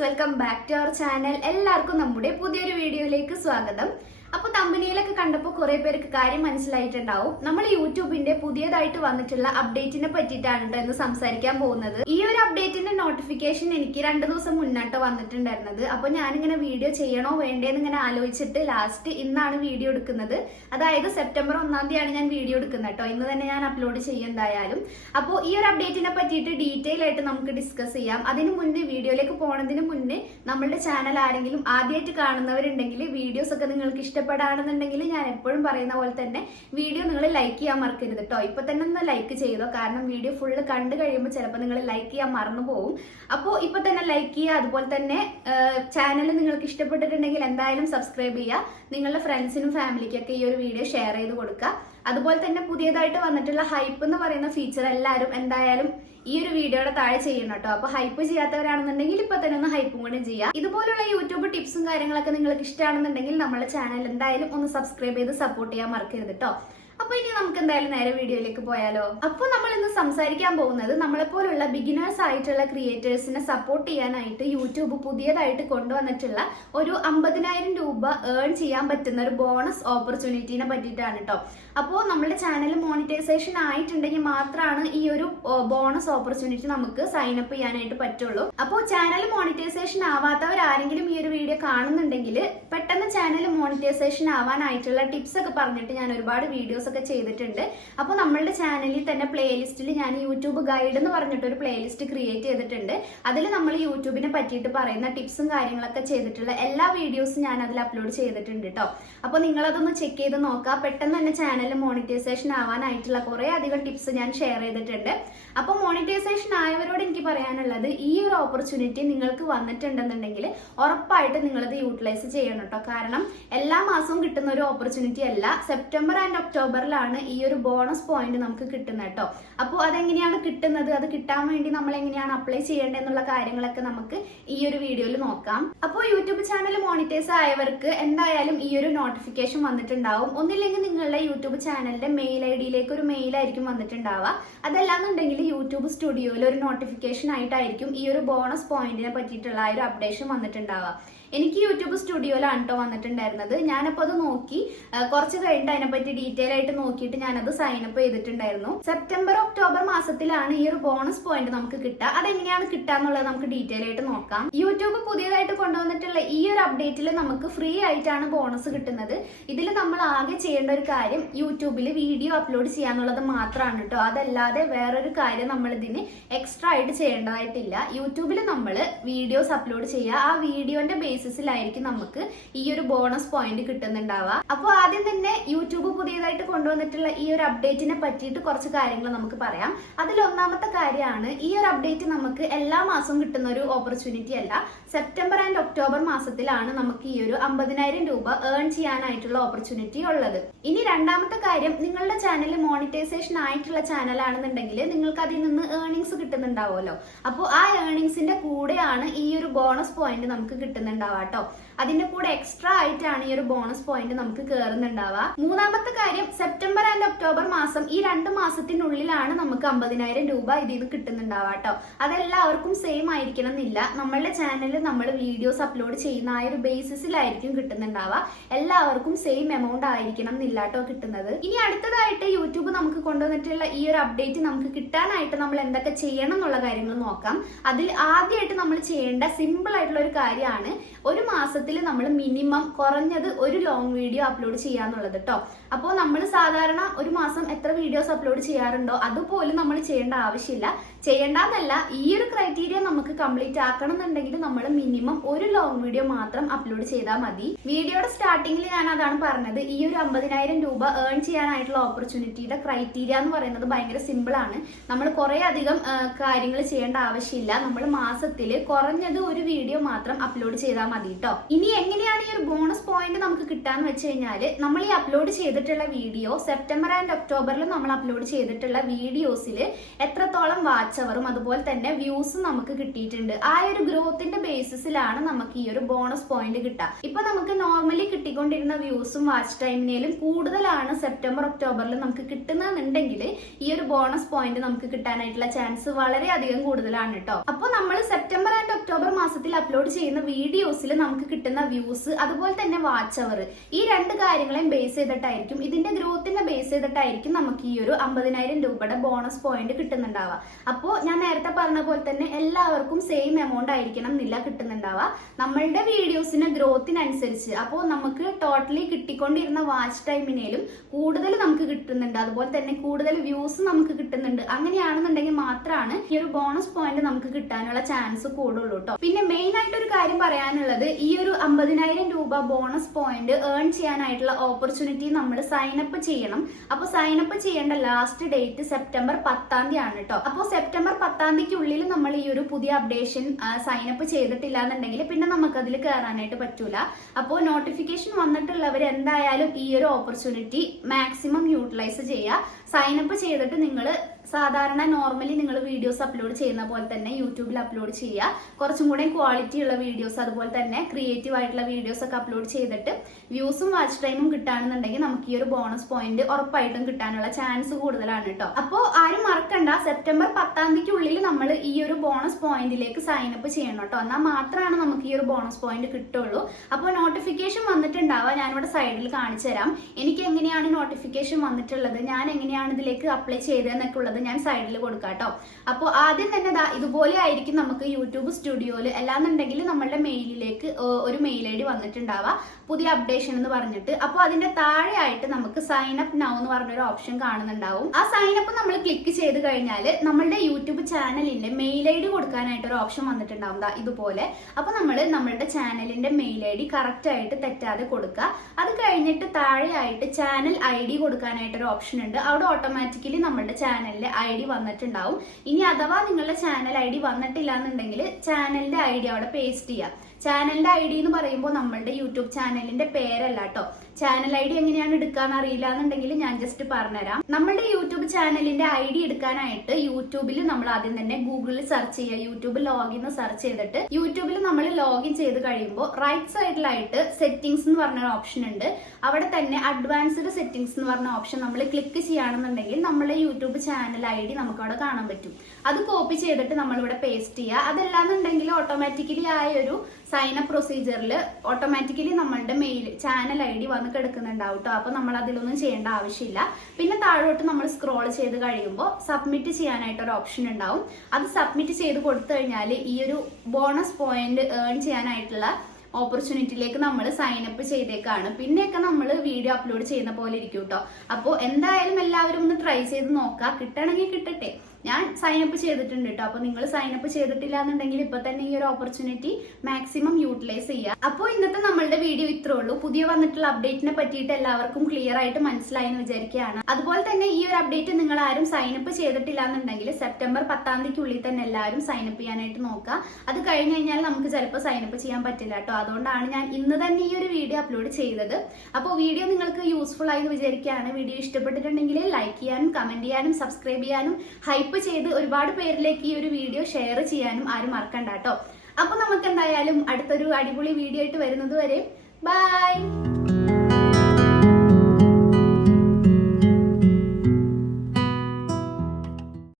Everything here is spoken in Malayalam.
Welcome back to our channel എല്ലാവർക്കും നമ്മുടെ പുതിയൊരു വീഡിയോയിലേക്ക് സ്വാഗതം. അപ്പൊ തമ്പനിയിലൊക്കെ കണ്ടപ്പോൾ കുറെ പേർക്ക് കാര്യം മനസ്സിലായിട്ടുണ്ടാവും. നമ്മൾ യൂട്യൂബിന്റെ പുതിയതായിട്ട് വന്നിട്ടുള്ള അപ്ഡേറ്റിനെ പറ്റിയിട്ടാണ് എന്ന് ഇന്ന് സംസാരിക്കാൻ പോകുന്നത്. ഈ ഒരു അപ്ഡേറ്റിന്റെ നോട്ടിഫിക്കേഷൻ എനിക്ക് രണ്ടു ദിവസം മുന്നാട്ടോ വന്നിട്ടുണ്ടായിരുന്നത്. അപ്പൊ ഞാനിങ്ങനെ വീഡിയോ ചെയ്യണോ വേണ്ടേന്ന് ഇങ്ങനെ ആലോചിച്ചിട്ട് ലാസ്റ്റ് ഇന്നാണ് വീഡിയോ എടുക്കുന്നത്. അതായത് സെപ്റ്റംബർ ഒന്നാം തീയതിയാണ് ഞാൻ വീഡിയോ എടുക്കുന്നത് കേട്ടോ ഇന്ന് തന്നെ ഞാൻ അപ്ലോഡ് ചെയ്യും എന്തായാലും. അപ്പോൾ ഈ ഒരു അപ്ഡേറ്റിനെ പറ്റിയിട്ട് ഡീറ്റെയിൽ ആയിട്ട് നമുക്ക് ഡിസ്കസ് ചെയ്യാം. അതിന് മുന്നേ വീഡിയോയിലേക്ക് പോണതിന് മുന്നേ നമ്മളുടെ ചാനൽ ആരെങ്കിലും ആദ്യമായിട്ട് കാണുന്നവരുണ്ടെങ്കിൽ വീഡിയോസ് ഒക്കെ നിങ്ങൾക്ക് ഇഷ്ടപ്പെടാണെന്നുണ്ടെങ്കിൽ ഞാൻ എപ്പോഴും പറയുന്ന പോലെ തന്നെ വീഡിയോ നിങ്ങൾ ലൈക്ക് ചെയ്യാൻ മറക്കരുത് കേട്ടോ ഇപ്പൊ തന്നെ ഒന്ന് ലൈക്ക് ചെയ്തോ. കാരണം വീഡിയോ ഫുള്ള് കണ്ടു കഴിയുമ്പോൾ ചിലപ്പോൾ നിങ്ങൾ ലൈക്ക് ചെയ്യാൻ മറന്നു പോകും അപ്പോൾ ഇപ്പൊ തന്നെ ലൈക്ക് ചെയ്യുക. അതുപോലെ തന്നെ ചാനൽ നിങ്ങൾക്ക് ഇഷ്ടപ്പെട്ടിട്ടുണ്ടെങ്കിൽ എന്തായാലും സബ്സ്ക്രൈബ് ചെയ്യുക. നിങ്ങളുടെ ഫ്രണ്ട്സിനും ഫാമിലിക്കൊക്കെ ഈ ഒരു വീഡിയോ ഷെയർ ചെയ്ത് കൊടുക്കുക. അതുപോലെ തന്നെ പുതിയതായിട്ട് വന്നിട്ടുള്ള ഹൈപ്പ് എന്ന് പറയുന്ന ഫീച്ചർ എല്ലാവരും എന്തായാലും ഈ ഒരു വീഡിയോയുടെ താഴെ ചെയ്യണം കേട്ടോ. അപ്പൊ ഹൈപ്പ് ചെയ്യാത്തവരാണെന്നുണ്ടെങ്കിൽ ഇപ്പൊ തന്നെ ഒന്ന് ഹൈപ്പും കൂടെ ചെയ്യാം ഇതുപോലുള്ള യൂട്യൂബ് ടിപ്സും കാര്യങ്ങളൊക്കെ നിങ്ങൾക്ക് ഇഷ്ടമാണെന്നുണ്ടെങ്കിൽ നമ്മുടെ ചാനൽ എന്തായാലും ഒന്ന് സബ്സ്ക്രൈബ് ചെയ്ത് സപ്പോർട്ട് ചെയ്യാൻ മറക്കരുത് കേട്ടോ. അപ്പൊ ഇനി നമുക്ക് എന്തായാലും നേരെ വീഡിയോയിലേക്ക് പോയാലോ? അപ്പോൾ നമ്മൾ ഇന്ന് സംസാരിക്കാൻ പോകുന്നത് നമ്മളെ പോലുള്ള ബിഗിനേഴ്സ് ആയിട്ടുള്ള ക്രിയേറ്റേഴ്സിനെ സപ്പോർട്ട് ചെയ്യാനായിട്ട് യൂട്യൂബ് പുതിയതായിട്ട് കൊണ്ടുവന്നിട്ടുള്ള ഒരു അമ്പതിനായിരം രൂപ ഏൺ ചെയ്യാൻ പറ്റുന്ന ഒരു ബോണസ് ഓപ്പർച്യൂണിറ്റീനെ പറ്റിയിട്ടാണ് കേട്ടോ അപ്പോൾ നമ്മുടെ ചാനൽ മോണിറ്റൈസേഷൻ ആയിട്ടുണ്ടെങ്കിൽ മാത്രമാണ് ഈ ഒരു ബോണസ് ഓപ്പർച്യൂണിറ്റി നമുക്ക് സൈൻ അപ്പ് ചെയ്യാനായിട്ട് പറ്റുള്ളൂ. അപ്പോൾ ചാനൽ മോണിറ്റൈസേഷൻ ആവാത്തവർ ആരെങ്കിലും ഈ ഒരു വീഡിയോ കാണുന്നുണ്ടെങ്കിൽ പെട്ടെന്ന് ചാനൽ മോണിറ്റൈസേഷൻ ആവാനായിട്ടുള്ള ടിപ്സ് ഒക്കെ പറഞ്ഞിട്ട് ഞാൻ ഒരുപാട് വീഡിയോസ് ഒക്കെ ചെയ്തിട്ടുണ്ട്. അപ്പോൾ നമ്മളുടെ ചാനലിൽ തന്നെ പ്ലേലിസ്റ്റിൽ ഞാൻ യൂട്യൂബ് ഗൈഡ് എന്ന് പറഞ്ഞിട്ട് ഒരു പ്ലേലിസ്റ്റ് ക്രിയേറ്റ് ചെയ്തിട്ടുണ്ട്. അതിൽ നമ്മൾ യൂട്യൂബിനെ പറ്റിയിട്ട് പറയുന്ന ടിപ്സും കാര്യങ്ങളൊക്കെ ചെയ്തിട്ടുള്ള എല്ലാ വീഡിയോസും ഞാൻ അതിൽ അപ്ലോഡ് ചെയ്തിട്ടുണ്ട് കേട്ടോ അപ്പോൾ നിങ്ങളതൊന്ന് ചെക്ക് ചെയ്ത് നോക്കുക പെട്ടെന്ന് തന്നെ ചാനൽ മോണിറ്റൈസേഷൻ ആവാനായിട്ടുള്ള കുറേ അധികം ടിപ്സ് ഞാൻ ഷെയർ ചെയ്തിട്ടുണ്ട്. അപ്പോൾ മോണിറ്റൈസേഷൻ ആയവരോട് എനിക്ക് പറയാനുള്ളത് ഈ ഒരു ഓപ്പർച്യൂണിറ്റി നിങ്ങൾക്ക് വന്നിട്ടുണ്ടെന്നുണ്ടെങ്കിൽ ഉറപ്പായിട്ട് നിങ്ങളത് യൂട്ടിലൈസ് ചെയ്യണം കേട്ടോ. കാരണം എല്ലാ മാസവും കിട്ടുന്ന ഒരു ഓപ്പർച്യൂണിറ്റി അല്ല. സെപ്റ്റംബർ ആൻഡ് ഒക്ടോബറിലാണ് ഈ ഒരു ബോണസ് പോയിന്റ് നമുക്ക് കിട്ടുന്നത് കേട്ടോ. അപ്പോൾ അതെങ്ങനെയാണ് കിട്ടുന്നത്? അത് കിട്ടാൻ വേണ്ടി നമ്മൾ എങ്ങനെയാണ് അപ്ലൈ ചെയ്യേണ്ടത് എന്നുള്ള കാര്യങ്ങളൊക്കെ നമുക്ക് ഈ ഒരു വീഡിയോയിൽ നോക്കാം. അപ്പോൾ യൂട്യൂബ് ചാനൽ മോണിറ്റൈസ് ആയവർക്ക് എന്തായാലും ഈ ഒരു നോട്ടിഫിക്കേഷൻ വന്നിട്ടുണ്ടാവും. ഒന്നില്ലെങ്കിൽ നിങ്ങളുടെ യൂട്യൂബ് ചാനലിന്റെ മെയിൽ ഐ ഡിയിലേക്ക് ഒരു മെയിൽ ആയിരിക്കും വന്നിട്ടുണ്ടാവുക. അതല്ലാന്നുണ്ടെങ്കിൽ യൂട്യൂബ് സ്റ്റുഡിയോയിൽ ഒരു നോട്ടിഫിക്കേഷൻ ആയിട്ടായിരിക്കും ഈ ഒരു ബോണസ് പോയിന്റിനെ പറ്റിയിട്ടുള്ള ഒരു അപ്ഡേഷൻ വന്നിട്ടുണ്ടാവുക. എനിക്ക് യൂട്യൂബ് സ്റ്റുഡിയോയിലാണ് കേട്ടോ വന്നിട്ടുണ്ടായിരുന്നത്. ഞാനപ്പോൾ അത് നോക്കി. കുറച്ച് കഴിഞ്ഞിട്ട് അതിനെപ്പറ്റി ഡീറ്റെയിൽ ആയിട്ട് നോക്കിയിട്ട് ഞാനത് സൈൻ അപ്പ് ചെയ്തിട്ടുണ്ടായിരുന്നു. സെപ്റ്റംബർ ഒക്ടോബർ മാസത്തിലാണ് ഈ ഒരു ബോണസ് പോയിന്റ് നമുക്ക് കിട്ടുക. അതെങ്ങനെയാണ് കിട്ടുക എന്നുള്ളത് നമുക്ക് ഡീറ്റെയിൽ ആയിട്ട് നോക്കാം. യൂട്യൂബ് പുതിയതായിട്ട് കൊണ്ടുവന്നിട്ടുള്ള ഈ ഒരു അപ്ഡേറ്റിൽ നമുക്ക് ഫ്രീ ആയിട്ടാണ് ബോണസ് കിട്ടുന്നത്. ഇതിൽ നമ്മൾ ആകെ ചെയ്യേണ്ട ഒരു കാര്യം യൂട്യൂബിൽ വീഡിയോ അപ്ലോഡ് ചെയ്യാന്നുള്ളത് മാത്രമാണ് കേട്ടോ അതല്ലാതെ വേറൊരു കാര്യം നമ്മൾ ഇതിന് എക്സ്ട്രാ ആയിട്ട് ചെയ്യേണ്ടതായിട്ടില്ല. യൂട്യൂബിൽ നമ്മൾ വീഡിയോസ് അപ്ലോഡ് ചെയ്യുക. ആ വീഡിയോന്റെ ബേസിസിലായിരിക്കും നമുക്ക് ഈ ഒരു ബോണസ് പോയിന്റ് കിട്ടുന്നുണ്ടാവുക. അപ്പോൾ ആദ്യം തന്നെ യൂട്യൂബ് പുതിയതായിട്ട് കൊണ്ടുവന്നിട്ടുള്ള ഈ ഒരു അപ്ഡേറ്റിനെ പറ്റിയിട്ട് കുറച്ച് കാര്യങ്ങൾ നമുക്ക് പറയാം. അതിൽ ഒന്നാമത്തെ കാര്യമാണ് ഈ ഒരു അപ്ഡേറ്റ് നമുക്ക് എല്ലാ മാസവും കിട്ടുന്ന ഒരു ഓപ്പർച്യൂണിറ്റി അല്ല. സെപ്റ്റംബർ ആൻഡ് ഒക്ടോബർ മാസത്തിലാണ് നമുക്ക് ഈ ഒരു അമ്പതിനായിരം രൂപ ഏൺ ചെയ്യാനായിട്ടുള്ള ഓപ്പർച്യൂണിറ്റി ഉള്ളത്. ഇനി രണ്ടാമത്തെ കാര്യം നിങ്ങളുടെ ചാനൽ മോണിറ്റൈസേഷൻ ആയിട്ടുള്ള ചാനലാണെന്നുണ്ടെങ്കിൽ നിങ്ങൾക്ക് അതിൽ നിന്ന് ഏർണിങ്സ് കിട്ടുന്നുണ്ടാവുമല്ലോ. അപ്പോൾ ആ ഏർണിങ്സിന്റെ കൂടെയാണ് ഈ ഒരു ബോണസ് പോയിന്റ് നമുക്ക് കിട്ടുന്നുണ്ടാവുക. കേട്ടോ അതിന്റെ കൂടെ എക്സ്ട്രാ ആയിട്ടാണ് ഈ ഒരു ബോണസ് പോയിന്റ് നമുക്ക് കയറുന്നുണ്ടാവുക മൂന്നാമത്തെ കാര്യം സെപ്റ്റംബർ ആൻഡ് ഒക്ടോബർ മാസം ഈ രണ്ട് മാസത്തിനുള്ളിലാണ് നമുക്ക് അമ്പതിനായിരം രൂപ ഇതിൽ നിന്ന് കിട്ടുന്നുണ്ടാവുക കേട്ടോ അതെല്ലാവർക്കും സെയിം ആയിരിക്കണം എന്നില്ല നമ്മളുടെ ചാനലിൽ നമ്മൾ വീഡിയോസ് അപ്ലോഡ് ചെയ്യുന്ന ആ ഒരു ബേസിസിലായിരിക്കും കിട്ടുന്നുണ്ടാവുക. എല്ലാവർക്കും സെയിം എമൗണ്ട് ആയിരിക്കണം എന്നില്ല കേട്ടോ കിട്ടുന്നത്. ഇനി അടുത്തതായിട്ട് യൂട്യൂബ് നമുക്ക് കൊണ്ടുവന്നിട്ടുള്ള ഈ ഒരു അപ്ഡേറ്റ് നമുക്ക് കിട്ടാനായിട്ട് നമ്മൾ എന്തൊക്കെ ചെയ്യണം എന്നുള്ള കാര്യങ്ങൾ നോക്കാം. അതിൽ ആദ്യമായിട്ട് നമ്മൾ ചെയ്യേണ്ട സിമ്പിൾ ആയിട്ടുള്ള ഒരു കാര്യമാണ് ഒരു മാസത്തിൽ നമ്മൾ മിനിമം കുറഞ്ഞത് ഒരു ലോങ് വീഡിയോ അപ്ലോഡ് ചെയ്യാന്നുള്ളത് കേട്ടോ അപ്പോൾ നമ്മൾ സാധാരണ ഒരു മാസം എത്ര വീഡിയോസ് അപ്ലോഡ് ചെയ്യാറുണ്ടോ അതുപോലും നമ്മൾ ചെയ്യേണ്ട ആവശ്യമില്ല. ചെയ്യേണ്ടെന്നല്ല ഈ ഒരു ക്രൈറ്റീരിയ നമുക്ക് കംപ്ലീറ്റ് ആക്കണം എന്നുണ്ടെങ്കിൽ നമ്മൾ മിനിമം ഒരു ലോങ് വീഡിയോ മാത്രം അപ്ലോഡ് ചെയ്താൽ മതി. വീഡിയോയുടെ സ്റ്റാർട്ടിങ്ങിൽ ഞാൻ അതാണ് പറഞ്ഞത് ഈ ഒരു അമ്പതിനായിരം രൂപ ഏൺ ചെയ്യാനായിട്ടുള്ള ഓപ്പർച്യൂണിറ്റിയുടെ ക്രൈറ്റീരിയ എന്ന് പറയുന്നത് ഭയങ്കര സിമ്പിൾ ആണ്. നമ്മൾ കുറെ അധികം കാര്യങ്ങൾ ചെയ്യേണ്ട ആവശ്യമില്ല. നമ്മൾ മാസത്തിൽ കുറഞ്ഞത് ഒരു വീഡിയോ മാത്രം അപ്ലോഡ് ചെയ്താൽ മതി കേട്ടോ ഇനി എങ്ങനെയാണ് ഈ ഒരു ബോണസ് പോയിന്റ് നമുക്ക് കിട്ടാന്ന് വെച്ച് കഴിഞ്ഞാൽ നമ്മൾ ഈ അപ്ലോഡ് ചെയ്തിട്ടുള്ള വീഡിയോ സെപ്റ്റംബർ ആൻഡ് ഒക്ടോബറിൽ നമ്മൾ അപ്ലോഡ് ചെയ്തിട്ടുള്ള വീഡിയോസിൽ എത്രത്തോളം വാച്ച് അവറും അതുപോലെ തന്നെ വ്യൂസും നമുക്ക് കിട്ടിയിട്ടുണ്ട്. ആ ഒരു ഗ്രോത്തിന്റെ ബേസിസിലാണ് നമുക്ക് ഈ ഒരു ബോണസ് പോയിന്റ് കിട്ടുക. ഇപ്പൊ നമുക്ക് നോർമലി കിട്ടിക്കൊണ്ടിരുന്ന വ്യൂസും വാച്ച് ടൈമിനേലും കൂടുതലാണ് സെപ്റ്റംബർ ഒക്ടോബറിൽ നമുക്ക് കിട്ടുന്നതെന്നുണ്ടെങ്കിൽ ഈ ഒരു ബോണസ് പോയിന്റ് നമുക്ക് കിട്ടാനായിട്ടുള്ള ചാൻസ് വളരെ അധികം കൂടുതലാണ് കേട്ടോ അപ്പോൾ നമ്മൾ സെപ്റ്റംബർ ആൻഡ് ഒക്ടോബർ മാസത്തിൽ അപ്ലോഡ് ചെയ്യുന്ന വീഡിയോസിൽ നമുക്ക് കിട്ടുന്ന വ്യൂസ് അതുപോലെ തന്നെ വാച്ച് അവർ ഈ രണ്ട് കാര്യങ്ങളെയും ബേസ് ചെയ്തിട്ടായിരിക്കും ഇതിന്റെ ഗ്രോത്തിനെ ബേസ് ചെയ്തിട്ടായിരിക്കും നമുക്ക് ഈ ഒരു അമ്പതിനായിരം രൂപയുടെ ബോണസ് പോയിന്റ് കിട്ടുന്നുണ്ടാവുക. അപ്പോൾ ഞാൻ നേരത്തെ പറഞ്ഞ പോലെ തന്നെ എല്ലാവർക്കും സെയിം എമൗണ്ട് ആയിരിക്കണം എന്നില്ല കിട്ടുന്നുണ്ടാവുക. നമ്മളുടെ വീഡിയോസിന് ഗ്രോത്തിനനുസരിച്ച് അപ്പോൾ നമുക്ക് ടോട്ടലി കിട്ടിക്കൊണ്ടിരുന്ന വാച്ച് ടൈമിനേലും കൂടുതൽ നമുക്ക് കിട്ടുന്നുണ്ട്. അതുപോലെ തന്നെ കൂടുതൽ വ്യൂസ് നമുക്ക് കിട്ടുന്നുണ്ട്. അങ്ങനെയാണെന്നുണ്ടെങ്കിൽ മാത്രമാണ് ഈ ഒരു ബോണസ് പോയിന്റ് നമുക്ക് കിട്ടാനുള്ള ചാൻസ് കൂടുള്ളൂ കേട്ടോ പിന്നെ മെയിൻ ആയിട്ട് ഒരു കാര്യം പറയാനുള്ളത് ഈ ഒരു അമ്പതിനായിരം രൂപ ബോണസ് പോയിന്റ് ഏൺ ചെയ്യാനായിട്ടുള്ള ഓപ്പർച്യൂണിറ്റി നമ്മൾ സൈൻ അപ്പ് ചെയ്യണം. അപ്പോൾ സൈൻ അപ്പ് ചെയ്യേണ്ട ലാസ്റ്റ് ഡേറ്റ് സെപ്റ്റംബർ പത്താം തീയതി ആണ് കേട്ടോ അപ്പോൾ സെപ്റ്റംബർ പത്താം തീയതിക്കുള്ളിൽ നമ്മൾ ഈ ഒരു പുതിയ അപ്ഡേഷൻ സൈൻ അപ്പ് ചെയ്തിട്ടില്ല എന്നുണ്ടെങ്കിൽ പിന്നെ നമുക്ക് അതിൽ കയറാനായിട്ട് പറ്റൂല. അപ്പോൾ നോട്ടിഫിക്കേഷൻ വന്നിട്ടുള്ളവർ എന്തായാലും ഈ ഒരു ഓപ്പർച്യൂണിറ്റി മാക്സിമം യൂട്ടിലൈസ് ചെയ്യുക. സൈൻ അപ്പ് ചെയ്തിട്ട് നിങ്ങൾ സാധാരണ നോർമലി നിങ്ങൾ വീഡിയോസ് അപ്ലോഡ് ചെയ്യുന്ന പോലെ തന്നെ യൂട്യൂബിൽ അപ്ലോഡ് ചെയ്യുക. കുറച്ചും കൂടെ ക്വാളിറ്റി ഉള്ള വീഡിയോസ് അതുപോലെ തന്നെ ക്രിയേറ്റീവ് ആയിട്ടുള്ള വീഡിയോസ് ഒക്കെ അപ്ലോഡ് ചെയ്തിട്ട് വ്യൂസും വാച്ച് ടൈമും കിട്ടുകയാണെന്നുണ്ടെങ്കിൽ നമുക്ക് ഈ ഒരു ബോണസ് പോയിന്റ് ഉറപ്പായിട്ടും കിട്ടാനുള്ള ചാൻസ് കൂടുതലാണ് കേട്ടോ അപ്പോൾ ആരും മറക്കണ്ട. സെപ്റ്റംബർ പത്താം തീയതിക്കുള്ളിൽ നമ്മൾ ഈ ഒരു ബോണസ് പോയിന്റിലേക്ക് സൈൻ അപ്പ് ചെയ്യണം കേട്ടോ എന്നാൽ മാത്രമാണ് നമുക്ക് ഈ ഒരു ബോണസ് പോയിന്റ് കിട്ടുള്ളൂ. അപ്പോൾ നോട്ടിഫിക്കേഷൻ വന്നിട്ടുണ്ടാവുക. ഞാനിവിടെ സൈഡിൽ കാണിച്ചു തരാം എനിക്ക് എങ്ങനെയാണ് നോട്ടിഫിക്കേഷൻ വന്നിട്ടുള്ളത്? ഞാൻ എങ്ങനെയാണ് ഇതിലേക്ക് അപ്ലൈ ചെയ്തതെന്നൊക്കെ ഉള്ളത് ഞാൻ സൈഡിൽ കൊടുക്കാം കേട്ടോ അപ്പോൾ ആദ്യം തന്നെ ദാ ഇതുപോലെ ആയിരിക്കും നമുക്ക് യൂട്യൂബ് സ്റ്റുഡിയോയിൽ അല്ലാന്നുണ്ടെങ്കിൽ നമ്മളുടെ മെയിലിലേക്ക് ഒരു മെയിൽ ഐ ഡി വന്നിട്ടുണ്ടാവുക. പുതിയ അപ്ഡേഷൻ എന്ന് പറഞ്ഞിട്ട്. അപ്പോൾ അതിന്റെ താഴെയായിട്ട് നമുക്ക് സൈൻ അപ്പ് നൗ എന്ന് പറഞ്ഞൊരു ഓപ്ഷൻ കാണുന്നുണ്ടാവും. ആ സൈൻ അപ്പ് നമ്മൾ ക്ലിക്ക് ചെയ്ത് കഴിഞ്ഞാൽ നമ്മളുടെ യൂട്യൂബ് ചാനലിന്റെ മെയിൽ ഐ ഡി കൊടുക്കാനായിട്ട് ഒരു ഓപ്ഷൻ വന്നിട്ടുണ്ടാവും ഇതുപോലെ. അപ്പോൾ നമ്മൾ നമ്മളുടെ ചാനലിന്റെ മെയിൽ ഐ ഡി കറക്റ്റ് ആയിട്ട് തെറ്റാതെ കൊടുക്കുക. അത് കഴിഞ്ഞിട്ട് താഴെയായിട്ട് ചാനൽ ഐ ഡി കൊടുക്കാനായിട്ട് ഒരു ഓപ്ഷൻ ഉണ്ട്. അവിടെ ഓട്ടോമാറ്റിക്കലി നമ്മളുടെ ചാനലിലെ ഐ ഡി വന്നിട്ടുണ്ടാവും. ഇനി അഥവാ നിങ്ങളുടെ ചാനൽ ഐ ഡി വന്നിട്ടില്ല എന്നുണ്ടെങ്കിൽ ചാനലിന്റെ ഐ ഡി അവിടെ പേസ്റ്റ് ചെയ്യുക ചാനലിന്റെ ഐ ഡി എന്ന് പറയുമ്പോൾ നമ്മളുടെ യൂട്യൂബ് ചാനലിന്റെ പേരല്ല കേട്ടോ ചാനൽ ഐ ഡി എങ്ങനെയാണ് എടുക്കാന്ന് അറിയില്ല എന്നുണ്ടെങ്കിൽ ഞാൻ ജസ്റ്റ് പറഞ്ഞുതരാം. നമ്മളുടെ യൂട്യൂബ് ചാനലിന്റെ ഐ ഡി എടുക്കാനായിട്ട് യൂട്യൂബിൽ നമ്മൾ ആദ്യം തന്നെ ഗൂഗിളിൽ സെർച്ച് ചെയ്യുക യൂട്യൂബ് ലോഗിൻ സെർച്ച് ചെയ്തിട്ട് യൂട്യൂബിൽ നമ്മൾ ലോഗിൻ ചെയ്ത് കഴിയുമ്പോൾ റൈറ്റ് സൈഡിലായിട്ട് സെറ്റിംഗ്സ് എന്ന് പറഞ്ഞ ഓപ്ഷൻ ഉണ്ട്. അവിടെ തന്നെ അഡ്വാൻസ്ഡ് സെറ്റിംഗ്സ് എന്ന് പറഞ്ഞ ഓപ്ഷൻ നമ്മൾ ക്ലിക്ക് ചെയ്യുകയാണെന്നുണ്ടെങ്കിൽ നമ്മുടെ യൂട്യൂബ് ചാനൽ ഐ ഡി നമുക്ക് അവിടെ കാണാൻ പറ്റും. അത് കോപ്പി ചെയ്തിട്ട് നമ്മളിവിടെ പേസ്റ്റ് ചെയ്യുക. അതല്ലാന്നുണ്ടെങ്കിൽ ഓട്ടോമാറ്റിക്കലി ആയ ഒരു സൈൻ അപ്പ് പ്രൊസീജിയറിൽ ഓട്ടോമാറ്റിക്കലി നമ്മളുടെ മെയിൽ ചാനൽ ഐ ഡി വന്ന് കിടക്കുന്നുണ്ടാവും കേട്ടോ അപ്പോൾ നമ്മൾ അതിലൊന്നും ചെയ്യേണ്ട ആവശ്യമില്ല. പിന്നെ താഴോട്ട് നമ്മൾ സ്ക്രോൾ ചെയ്ത് കഴിയുമ്പോൾ സബ്മിറ്റ് ചെയ്യാനായിട്ട് ഒരു ഓപ്ഷൻ ഉണ്ടാവും. അത് സബ്മിറ്റ് ചെയ്ത് കൊടുത്തു കഴിഞ്ഞാൽ ഈ ഒരു ബോണസ് പോയിന്റ് ഏൺ ചെയ്യാനായിട്ടുള്ള ഓപ്പർച്യൂണിറ്റിയിലേക്ക് നമ്മൾ സൈൻ അപ്പ് ചെയ്തേക്കാണ്. പിന്നെയൊക്കെ നമ്മൾ വീഡിയോ അപ്ലോഡ് ചെയ്യുന്ന പോലെ ഇരിക്കും കേട്ടോ അപ്പോൾ എന്തായാലും എല്ലാവരും ഒന്ന് ട്രൈ ചെയ്ത് നോക്കാം. കിട്ടണമെങ്കിൽ കിട്ടട്ടെ. ഞാൻ സൈൻ അപ്പ് ചെയ്തിട്ടുണ്ട് കേട്ടോ അപ്പോൾ നിങ്ങൾ സൈൻ അപ്പ് ചെയ്തിട്ടില്ല എന്നുണ്ടെങ്കിൽ ഇപ്പൊ തന്നെ ഈ ഒരു ഓപ്പർച്യൂണിറ്റി മാക്സിമം യൂട്ടിലൈസ് ചെയ്യുക അപ്പോൾ ഇന്നത്തെ നമ്മളുടെ വീഡിയോ ഇത്രേ ഉള്ളൂ. പുതിയ വന്നിട്ടുള്ള അപ്ഡേറ്റിനെ പറ്റിയിട്ട് എല്ലാവർക്കും ക്ലിയർ ആയിട്ട് മനസ്സിലായി എന്ന് വിചാരിക്കുകയാണ് അതുപോലെ തന്നെ ഈ ഒരു അപ്ഡേറ്റ് നിങ്ങൾ ആരും സൈൻ അപ്പ് ചെയ്തിട്ടില്ല എന്നുണ്ടെങ്കിൽ സെപ്റ്റംബർ പത്താം തീയതിക്കുള്ളിൽ തന്നെ എല്ലാവരും സൈൻ അപ്പ് ചെയ്യാനായിട്ട് നോക്കുക അത് കഴിഞ്ഞ് കഴിഞ്ഞാൽ നമുക്ക് ചിലപ്പോൾ സൈൻ അപ്പ് ചെയ്യാൻ പറ്റില്ല കേട്ടോ അതുകൊണ്ടാണ് ഞാൻ ഇന്ന് തന്നെ ഈ ഒരു വീഡിയോ അപ്ലോഡ് ചെയ്തത്. അപ്പോൾ വീഡിയോ നിങ്ങൾക്ക് യൂസ്ഫുൾ ആയി എന്ന് വിചാരിക്കുകയാണ് വീഡിയോ ഇഷ്ടപ്പെട്ടിട്ടുണ്ടെങ്കിൽ ലൈക്ക് ചെയ്യാനും കമന്റ് ചെയ്യാനും സബ്സ്ക്രൈബ് ചെയ്യാനും ഹൈപ്പ് ചെയ്ത് ഒരുപാട് പേരിലേക്ക് ഈ ഒരു വീഡിയോ ഷെയർ ചെയ്യാനും ആരും മറക്കണ്ട കേട്ടോ അപ്പൊ നമുക്ക് എന്തായാലും അടുത്തൊരു അടിപൊളി വീഡിയോ ആയിട്ട് വരുന്നത് വരെ. ബൈ